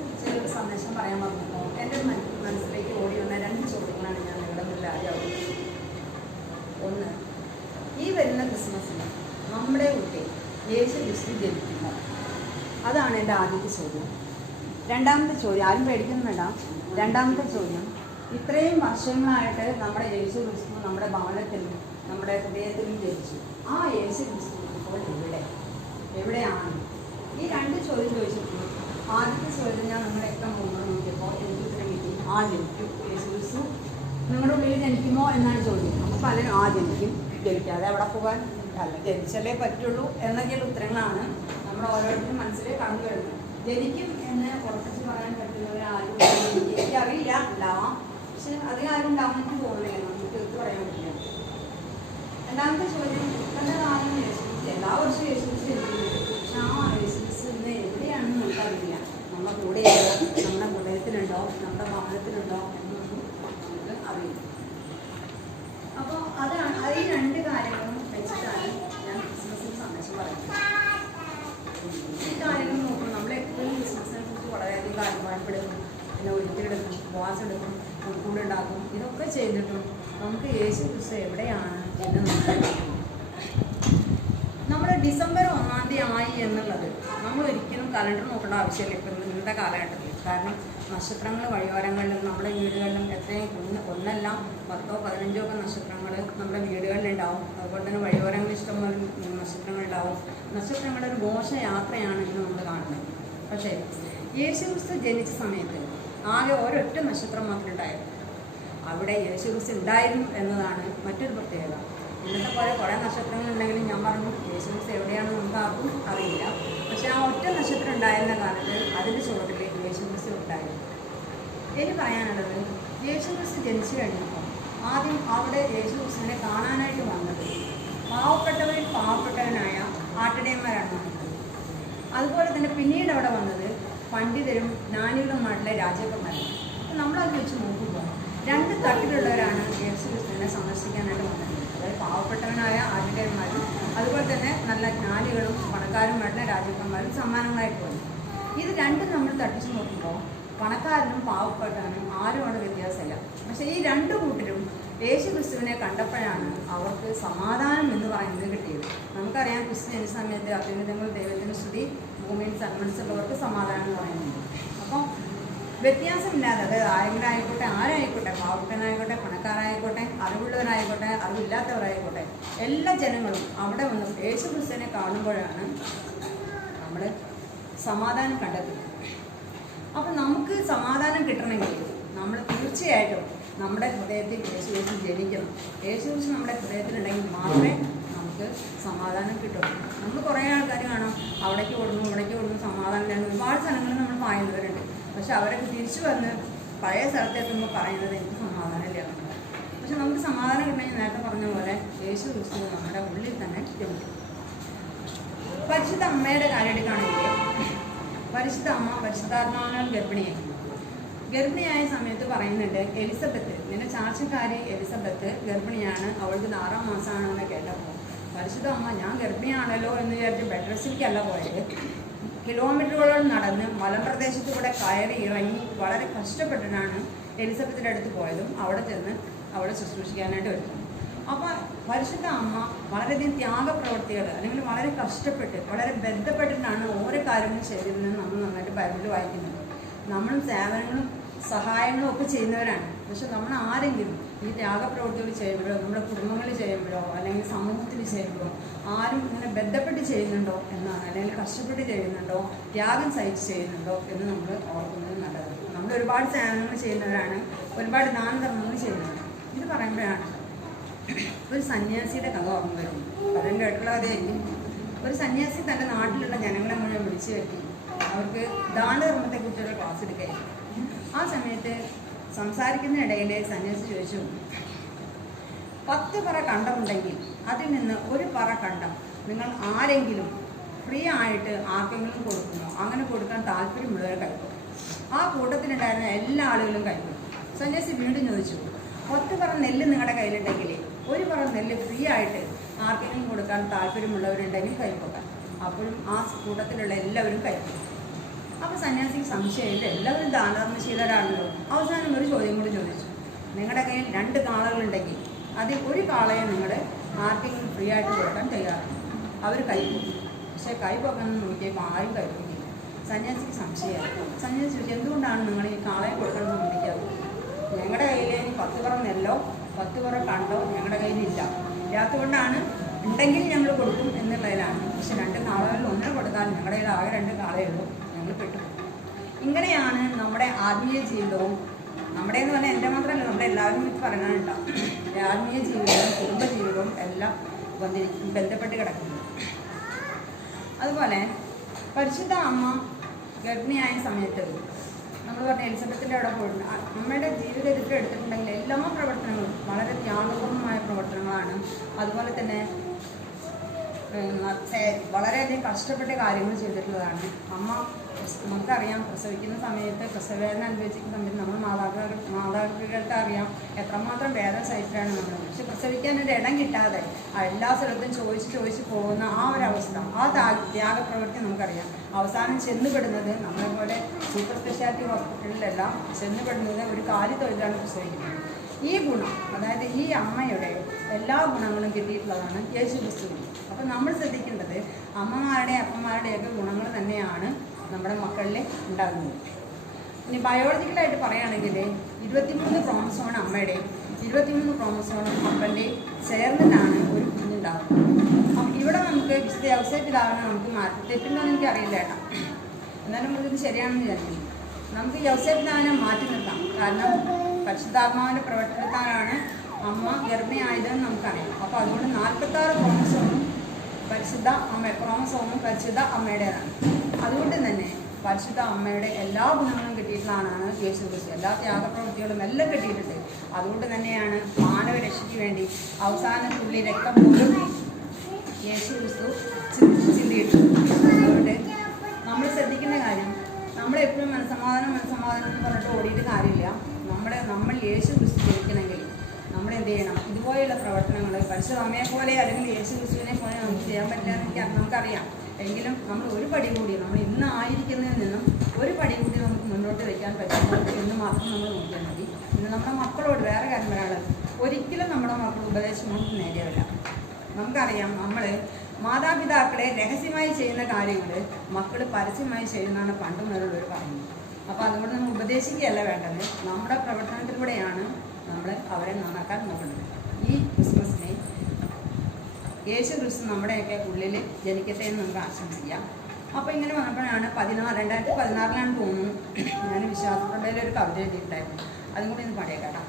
കുറിച്ച് ഒരു സന്ദേശം പറയാൻ പറഞ്ഞപ്പോൾ എൻ്റെ മനസ്സിലേക്ക് ഓടി വന്ന 2 ചോദ്യങ്ങളാണ് ഞാൻ നിങ്ങളുടെ മുന്നിൽ ആദ്യം അവതരിപ്പിച്ചത്. ഒന്ന്, ഈ വരുന്ന ക്രിസ്മസിന് നമ്മുടെ കുട്ടി യേശു ക്രിസ്തു ജനിക്കുമോ? അതാണ് എൻ്റെ ആദ്യത്തെ ചോദ്യം. രണ്ടാമത്തെ ചോദ്യം, ആരും പേടിക്കുന്നു വേണ്ട. രണ്ടാമത്തെ ചോദ്യം, ഇത്രയും വർഷങ്ങളായിട്ട് നമ്മുടെ യേശു ക്രിസ്തു നമ്മുടെ ഭവനത്തിലും നമ്മുടെ ഹൃദയത്തിലും ജനിച്ചു. ആ യേശു ക്രിസ്തു ഇപ്പോൾ എവിടെയാണ്? ഈ 2 ചോദ്യം ചോദിച്ചിട്ടുണ്ട്. ആദ്യത്തെ ചോദ്യം ഞാൻ നിങ്ങളെയൊക്കെ മുന്നോട്ട് നോക്കിയപ്പോൾ എനിക്ക് ഉത്തരം കിട്ടി. ആ ജനിക്കും, യേശു ക്രിസ്തു നിങ്ങളുടെ ഉള്ളിൽ ജനിക്കുമോ എന്നാണ് ചോദ്യം. അപ്പോൾ പലരും ആ ജനിക്കും, ജനിക്കാതെ എവിടെ പോകാൻ, അല്ല ജനിച്ചല്ലേ പറ്റുള്ളൂ എന്നൊക്കെയുള്ള ഉത്തരങ്ങളാണ് നമ്മുടെ ഓരോരുത്തരും മനസ്സിൽ കടന്നു വരുന്നത്. ജനിക്കും എന്ന് ഉറപ്പിച്ച് പറയാൻ പറ്റുന്നവരാരും എനിക്കറിയില്ല, ഉണ്ടാവാം. പക്ഷെ അതിനാരും ഉണ്ടാവാൻ എനിക്ക് തോന്നുന്നില്ല, നമുക്ക് തീർത്ത് പറയാൻ പറ്റില്ല. രണ്ടാമത്തെ ചോദ്യം, നല്ലതാരും യേശുക്രിസ്തു എല്ലാ വർഷവും യേശുക്രിസ്തു ജനിക്കുന്നുണ്ട്. പക്ഷെ ആ യേശുക്രിസ്തു ഇന്ന് എവിടെയാണെന്ന് നമുക്കറിയില്ല. നമ്മുടെ കൂടെയുണ്ടോ, നമ്മുടെ ഹൃദയത്തിലുണ്ടോ, നമ്മുടെ ഭവനത്തിലുണ്ടോ എന്നൊന്നും നമുക്ക് അറിയില്ല. അപ്പോൾ അതാണ് ഈ 2 കാര്യങ്ങളും വെച്ചിട്ടാണ് ഞാൻ ക്രിസ്മസിന് സന്ദേശം പറയുന്നത്. ഈ കാര്യങ്ങൾ നോക്കുമ്പോൾ നമ്മളെപ്പോഴും ക്രിസ്മസിനെ കുറിച്ച് വളരെയധികം അഭിമാനപ്പെടുന്നു. പിന്നെ ഒരിക്കലെടുക്കും, ഉപവാസം എടുക്കും, ഉൾക്കൂടുണ്ടാക്കും. ഇതൊക്കെ ചെയ്തിട്ടും നമുക്ക് യേശു ക്രിസ്തു എവിടെയാണ് എന്ന് നമ്മൾ ഡിസംബർ 1-ാം തീയതി ആയി എന്നുള്ളത് നമ്മൾ ഒരിക്കലും കലണ്ടർ നോക്കേണ്ട ആവശ്യമില്ല ഇപ്പം ഇന്നത്തെ കാലഘട്ടത്തിൽ. കാരണം നക്ഷത്രങ്ങൾ വഴിയോരങ്ങളിലും നമ്മുടെ വീടുകളിലും എത്രയും ഒന്നല്ല 10-ഓ 15-ഓ ഒക്കെ നക്ഷത്രങ്ങൾ നമ്മുടെ വീടുകളിലുണ്ടാവും. അതുപോലെ തന്നെ വഴിയോരങ്ങളിൽ ഇഷ്ടംപോലെ നക്ഷത്രങ്ങളുണ്ടാവും. നക്ഷത്രങ്ങളുടെ ഒരു ഘോഷയാത്രയാണ് ഇന്ന് നമ്മൾ കാണുന്നത്. പക്ഷേ യേശുക്രിസ്തു ജനിച്ച സമയത്ത് ആകെ ഒരൊറ്റ നക്ഷത്രം മാത്രമേ ഉണ്ടായിരുന്നു. അവിടെ യേശുക്രിസ്തു ഉണ്ടായിരുന്നു എന്നതാണ് മറ്റൊരു പ്രത്യേകത. ഇന്നത്തെ പോലെ കുറേ നക്ഷത്രങ്ങളുണ്ടെങ്കിലും ഞാൻ പറഞ്ഞു യേശുക്രിസ്തു എവിടെയാണെന്ന് നമുക്ക് ആർക്കും അറിയില്ല. പക്ഷേ ആ ഒറ്റ നക്ഷത്രം ഉണ്ടായിരുന്ന കാലത്ത് അതിൻ്റെ ചുവട്ടിൽ യേശുക്രിസ്തു ഉണ്ടായിരുന്നു. എനിക്ക് പറയാനുള്ളത്, യേശുക്രിസ്തു ജനിച്ചു കഴിഞ്ഞപ്പോൾ ആദ്യം അവിടെ യേശുക്രിസ്തുവിനെ കാണാനായിട്ട് വന്നത് പാവപ്പെട്ടവരിൽ പാവപ്പെട്ടവനായ ആട്ടിടയന്മാരാണ് വന്നത്. അതുപോലെ തന്നെ പിന്നീട് അവിടെ വന്നത് പണ്ഡിതരും ജ്ഞാനികളുമായിട്ടുള്ള രാജാക്കന്മാരാണ്. അപ്പം നമ്മളത് വെച്ച് നോക്കുമ്പോൾ 2 തട്ടിലുള്ളവരാണ് യേശുക്രിസ്തുവിനെ സന്ദർശിക്കാനായിട്ട് വന്നത്. അതായത് പാവപ്പെട്ടവനായ ആട്ടിടയന്മാരും അതുപോലെ തന്നെ നല്ല ജ്ഞാനികളും പണക്കാരുമായിട്ടുള്ള രാജാക്കന്മാരും സമ്മാനങ്ങളായിട്ട് വന്നു. ഇത് 2 നമ്മൾ തട്ടിച്ചു നോക്കുമ്പോൾ പണക്കാരനും പാവപ്പെട്ടവനും ആരും അവിടെ വ്യത്യാസമില്ല. പക്ഷേ ഈ 2 കൂട്ടരും യേശുക്രിസ്തുവിനെ കണ്ടപ്പോഴാണ് അവർക്ക് സമാധാനം എന്ന് പറയുന്നത് കിട്ടിയത്. നമുക്കറിയാം ക്രിസ്തു ജനിച്ച സമയത്ത് അത്യുന്നതങ്ങൾ ദൈവത്തിന് സ്തുതി, ഭൂമിയിൽ സന്മനസ്സുള്ളവർക്ക് സമാധാനം എന്ന് പറയുന്നുണ്ട്. അപ്പോൾ വ്യത്യാസമില്ലാതെ, അതായത് ആരായിക്കോട്ടെ, പാവപ്പെട്ടനായിക്കോട്ടെ, പണക്കാരായിക്കോട്ടെ, അറിവുള്ളവരായിക്കോട്ടെ, അറിവില്ലാത്തവരായിക്കോട്ടെ, എല്ലാ ജനങ്ങളും അവിടെ വന്ന് യേശുക്രിസ്തുവിനെ കാണുമ്പോഴാണ് നമ്മൾ സമാധാനം കണ്ടെത്തുന്നത്. അപ്പം നമുക്ക് സമാധാനം കിട്ടണമെങ്കിൽ നമ്മൾ തീർച്ചയായിട്ടും നമ്മുടെ ഹൃദയത്തിൽ യേശുക്രിസ്തു ജനിക്കണം. യേശുക്രിസ്തു നമ്മുടെ ഹൃദയത്തിലുണ്ടെങ്കിൽ മാത്രമേ നമുക്ക് സമാധാനം കിട്ടുള്ളൂ. നമ്മൾ കുറേ ആൾക്കാർ കാണാം അവിടേക്ക് കൊടുക്കുന്നു ഇവിടേക്ക് കൊടുക്കുന്നു സമാധാനം ഇല്ലാണ്ട് ഒരുപാട് സ്ഥലങ്ങളിൽ നമ്മൾ പായുന്നവരുണ്ട്. പക്ഷെ അവരൊക്കെ തിരിച്ചു വന്ന് പഴയ സ്ഥലത്തെത്തുമ്പോൾ പറയുന്നത് എനിക്ക് സമാധാനമില്ല. പക്ഷെ നമുക്ക് സമാധാനം കിട്ടണമെങ്കിൽ നേരത്തെ പറഞ്ഞ പോലെ യേശുക്രിസ്തു നമ്മുടെ ഉള്ളിൽ തന്നെ ജനിക്കും. പരിശുദ്ധ അമ്മയുടെ കാര്യം എടുക്കുകയാണെങ്കിൽ പരിശുദ്ധ അമ്മ പരിശുദ്ധാത്മാവിനാൽ ഗർഭിണിയായ സമയത്ത് പറയുന്നുണ്ട്, എലിസബത്ത് ഇങ്ങനെ ചാർച്ചക്കാരി എലിസബത്ത് ഗർഭിണിയാണ്, അവൾക്ക് 6-ാം മാസമാണെന്ന് കേട്ടപ്പോൾ പരിശുദ്ധ അമ്മ ഞാൻ ഗർഭിണിയാണല്ലോ എന്ന് വിചാരിച്ച് ബെഡ് റെസ്റ്റിലേക്കല്ല പോയത്. കിലോമീറ്ററുകളോളം നടന്ന് മലമ്പ്രദേശത്തൂടെ കയറി ഇറങ്ങി വളരെ കഷ്ടപ്പെട്ടിട്ടാണ് എലിസബത്തിൻ്റെ അടുത്ത് പോയതും അവിടെ ചെന്ന് അവിടെ ശുശ്രൂഷിക്കാനായിട്ട് വരുന്നത്. അപ്പോൾ പരിശുദ്ധ അമ്മ വളരെയധികം ത്യാഗപ്രവർത്തികൾ അല്ലെങ്കിൽ വളരെ കഷ്ടപ്പെട്ട് വളരെ ബന്ധപ്പെട്ടിട്ടാണ് ഓരോ കാര്യങ്ങളും ചെയ്തിരുന്നത് നമ്മൾ നന്നായിട്ട് ബൈബിളിൽ വായിക്കുന്നത്. നമ്മളും സേവനങ്ങളും സഹായങ്ങളും ഒക്കെ ചെയ്യുന്നവരാണ്. പക്ഷെ നമ്മൾ ആരെങ്കിലും ഈ ത്യാഗപ്രവൃത്തികൾ ചെയ്യുമ്പോഴോ നമ്മുടെ കുടുംബങ്ങളിൽ ചെയ്യുമ്പോഴോ അല്ലെങ്കിൽ സമൂഹത്തിൽ ചെയ്യുമ്പോഴോ ആരും ഇങ്ങനെ ബന്ധപ്പെട്ട് ചെയ്യുന്നുണ്ടോ എന്നാണ്, അല്ലെങ്കിൽ കഷ്ടപ്പെട്ട് ചെയ്യുന്നുണ്ടോ, ത്യാഗം സഹിച്ച് ചെയ്യുന്നുണ്ടോ എന്ന് നമ്മൾ ഓർക്കുന്നത് നല്ലത്. നമ്മൾ ഒരുപാട് സേവനങ്ങൾ ചെയ്യുന്നവരാണ്, ഒരുപാട് ദാനധർമ്മങ്ങൾ ചെയ്യുന്നവരാണ്. ഇത് പറയുമ്പോഴാണ് ഒരു സന്യാസിയുടെ കഥ ഓർമ്മ വരുന്നു. പലരും കേട്ടുള്ള കഥയായിരിക്കും. ഒരു സന്യാസി തൻ്റെ നാട്ടിലുള്ള ജനങ്ങളെ മുഴുവൻ വിളിച്ചു വരുത്തി അവർക്ക് ദാനധർമ്മത്തെക്കുറിച്ചുള്ള ക്ലാസ് എടുക്കുകയായിരുന്നു. ആ സമയത്ത് സംസാരിക്കുന്നതിനിടയിൽ സന്യാസി ചോദിച്ചു, 10 പറ കണ്ടമുണ്ടെങ്കിൽ അതിൽ നിന്ന് 1 പറ കണ്ടം നിങ്ങൾ ആരെങ്കിലും ഫ്രീ ആയിട്ട് ആർക്കെങ്കിലും കൊടുക്കുമോ? അങ്ങനെ കൊടുക്കാൻ താല്പര്യമുള്ളവർ കഴിക്കും. ആ കൂട്ടത്തിലുണ്ടായിരുന്ന എല്ലാ ആളുകളും കഴിക്കും. സന്യാസി വീണ്ടും ചോദിച്ചു, 10 പറ നെല്ല് നിങ്ങളുടെ കയ്യിലുണ്ടെങ്കിൽ 1 പറ നെല്ല് ഫ്രീ ആയിട്ട് ആർക്കെങ്കിലും കൊടുക്കാൻ താല്പര്യമുള്ളവരുണ്ടെങ്കിൽ കൈപ്പൊക്കാൻ. അപ്പോഴും ആ കൂട്ടത്തിലുള്ള എല്ലാവരും കഴിക്കും. അപ്പോൾ സന്യാസിക്ക് സംശയമില്ല, എല്ലാവരും ദാനധർമ്മശീലരാണല്ലോ. അവസാനം ഒരു ചോദ്യം കൂടി ചോദിച്ചു, നിങ്ങളുടെ കയ്യിൽ 2 കാളകളുണ്ടെങ്കിൽ അതിൽ ഒരു കാളയെ നിങ്ങൾ ആർക്കെങ്കിലും ഫ്രീ ആയിട്ട് കൊടുക്കാൻ തയ്യാറാണ്. അവർ കൈപോകും. പക്ഷേ കൈപോകാൻ നോക്കിയപ്പോൾ ആരും കൈപോകില്ല. സന്യാസിക്ക് സംശയമായി. സന്യാസി ചോദിച്ചു, എന്തുകൊണ്ടാണ് നിങ്ങൾ ഈ കാളയെ കൊടുക്കാൻ സമ്മതിക്കാറ്? ഞങ്ങളുടെ കയ്യിൽ ഇനി 10 പറ നെല്ലോ 10 പറ കണ്ടോ ഞങ്ങളുടെ കയ്യിലില്ല, ഇല്ലാത്തതുകൊണ്ടാണ്, ഉണ്ടെങ്കിൽ ഞങ്ങൾ കൊടുക്കും എന്നുള്ളതിലാണ്. പക്ഷെ 2 കാളകളിൽ ഒന്നിനെ കൊടുത്താൽ ഞങ്ങളുടെ കയ്യിൽ ആകെ 2 കാളയേ ഉള്ളൂ, ഞങ്ങൾ പെട്ടുപോകും. ഇങ്ങനെയാണ് നമ്മുടെ ആത്മീയ ജീവിതവും, നമ്മുടെ എന്ന് പറഞ്ഞാൽ എൻ്റെ മാത്രമല്ല, നമ്മുടെ എല്ലാവരും ഇത് പറയാനുണ്ടാവും. ആത്മീയ ജീവിതവും കുടുംബ ജീവിതവും എല്ലാം ബന്ധപ്പെട്ട് കിടക്കുന്നത്. അതുപോലെ പരിശുദ്ധ അമ്മ ഗർഭിണിയായ സമയത്ത് നമ്മൾ പറഞ്ഞ എലിസബത്തിൻ്റെ അവിടെ പോയിട്ടുണ്ട്. അമ്മയുടെ ജീവിതത്തിൽ എടുത്തിട്ടുണ്ടെങ്കിൽ എല്ലാ പ്രവർത്തനങ്ങളും വളരെ ത്യാഗപൂർണ്ണമായ പ്രവർത്തനങ്ങളാണ്. അതുപോലെ തന്നെ വളരെയധികം കഷ്ടപ്പെട്ട കാര്യങ്ങൾ ചെയ്തിട്ടുള്ളതാണ് അമ്മ. നമുക്കറിയാം, പ്രസവിക്കുന്ന സമയത്ത് പ്രസവവേദന അനുഭവിച്ചിരിക്കുന്ന സമയത്ത് നമ്മൾ മാതാപിതാക്കൾക്ക് അറിയാം എത്രമാത്രം വേദന സഹിച്ചാണ് നമ്മൾ. പക്ഷെ പ്രസവിക്കാനൊരു ഇടം കിട്ടാതെ എല്ലാ സ്ഥലത്തും ചോദിച്ച് പോകുന്ന ആ ഒരവസ്ഥ, ആ ത്യാഗപ്രവൃത്തി നമുക്കറിയാം. അവസാനം ചെന്നുപെടുന്നത് നമ്മളെപ്പോലെ സൂപ്പർ സ്പെഷ്യാലിറ്റി ഹോസ്പിറ്റലിലെല്ലാം ചെന്നുപെടുന്നത് ഒരു കാലി തൊഴിലാണ് പ്രസവിക്കുന്നത്. ഈ ഗുണം, അതായത് ഈ അമ്മയുടെ എല്ലാ ഗുണങ്ങളും കിട്ടിയിട്ടുള്ളതാണ് യേശു ക്രിസ്തുവിന്. അപ്പം നമ്മൾ ശ്രദ്ധിക്കേണ്ടത് അമ്മമാരുടെയും അപ്പന്മാരുടെയൊക്കെ ഗുണങ്ങൾ തന്നെയാണ് നമ്മുടെ മക്കളിൽ ഉണ്ടാകുന്നത്. ഇനി ബയോളജിക്കലായിട്ട് പറയുകയാണെങ്കിൽ 23 ക്രോമസോൺ അമ്മയുടെയും 23 ക്രോമസോൺ അപ്പൻ്റെയും ചേർന്നിട്ടാണ് ഒരു കുഞ്ഞുണ്ടാകുന്നത്. അപ്പം ഇവിടെ നമുക്ക് വിശുദ്ധ യൗസേപ്പ് പിതാവിനെ നമുക്ക് മാറ്റി തെറ്റുണ്ടോയെന്ന് എനിക്കറിയില്ല കേട്ടോ, എന്നാലും നമുക്കിത് ശരിയാണെന്ന് വിചാരിക്കുന്നു. നമുക്ക് യൗസേപ്പ് പിതാവിനെ മാറ്റി നിർത്താം. കാരണം പരിശുദ്ധാത്മാവിൻ്റെ പ്രവർത്തനത്താലാണ് അമ്മ ഗർഭിണിയായതെന്ന് നമുക്കറിയാം. അപ്പോൾ അതുകൊണ്ട് 46 ക്രോമസോണും പരിശുദ്ധ അമ്മയുടേതാണ്. അതുകൊണ്ട് തന്നെ പരിശുദ്ധ അമ്മയുടെ എല്ലാ ഗുണങ്ങളും കിട്ടിയിട്ടുള്ളതാണ് യേശു ക്രിസ്തു. എല്ലാ ത്യാഗപ്രവൃത്തികളും എല്ലാം കിട്ടിയിട്ടുണ്ട്. അതുകൊണ്ട് തന്നെയാണ് മാനവരക്ഷയ്ക്ക് വേണ്ടി അവസാന തുള്ളി രക്തം പോലും യേശു ക്രിസ്തു ചിന്തിയിട്ടുണ്ട്. അതുകൊണ്ട് നമ്മൾ ശ്രദ്ധിക്കുന്ന കാര്യം, നമ്മളെപ്പോഴും മനസ്സമാധാനം എന്ന് പറഞ്ഞിട്ട് ഓടിയിട്ട് കാര്യമില്ല. നമ്മൾ യേശു ക്രിസ്തു ജയിക്കണമെങ്കിൽ നമ്മൾ എന്ത് ചെയ്യണം? ഇതുപോലെയുള്ള പ്രവർത്തനങ്ങൾ പരിശുദ്ധ അമ്മയെ പോലെ അല്ലെങ്കിൽ യേശു ക്രിസ്തുവിനെ പോലെ നമുക്ക് ചെയ്യാൻ പറ്റില്ല എന്ന് നമുക്കറിയാം. എങ്കിലും നമ്മൾ ഒരു പടി കൂടി, നമ്മൾ ഇന്ന് ആയിരിക്കുന്നതിൽ നിന്നും ഒരു പടി കൂടി നമുക്ക് മുന്നോട്ട് വയ്ക്കാൻ പറ്റുമോ എന്ന് മാത്രം നമ്മൾ നോക്കിയാൽ മതി. പിന്നെ നമ്മുടെ മക്കളോട് വേറെ കാര്യം പറയാനുള്ളത്, ഒരിക്കലും നമ്മുടെ മക്കൾ ഉപദേശമൊന്നും നേടിയവല്ല. നമുക്കറിയാം, നമ്മൾ മാതാപിതാക്കളെ രഹസ്യമായി ചെയ്യുന്ന കാര്യങ്ങൾ മക്കൾ പരസ്യമായി ചെയ്യുന്നതാണ് പണ്ട് മുതലുള്ളവർ പറയുന്നത്. അപ്പോൾ അതുകൊണ്ട് നമ്മൾ ഉപദേശിക്കുകയല്ല വേണ്ടത്, നമ്മുടെ പ്രവർത്തനത്തിലൂടെയാണ് നമ്മൾ അവരെ നന്നാക്കാൻ നോക്കുന്നത്. ഈ ക്രിസ്മസിനെ യേശു ക്രിസ്തു നമ്മുടെയൊക്കെ ഉള്ളിൽ ജനിക്കട്ടെ എന്ന് നമുക്ക് ആശംസിക്കാം. അപ്പോൾ ഇങ്ങനെ വന്നപ്പോഴാണ് 2016 തോന്നുന്നു, ഞാൻ വിശ്വാസപ്രഭയിൽ ഒരു കവിത എഴുതിയിട്ടുണ്ടായിരുന്നു. അതും കൂടി ഒന്ന് പാടിയേക്കാം.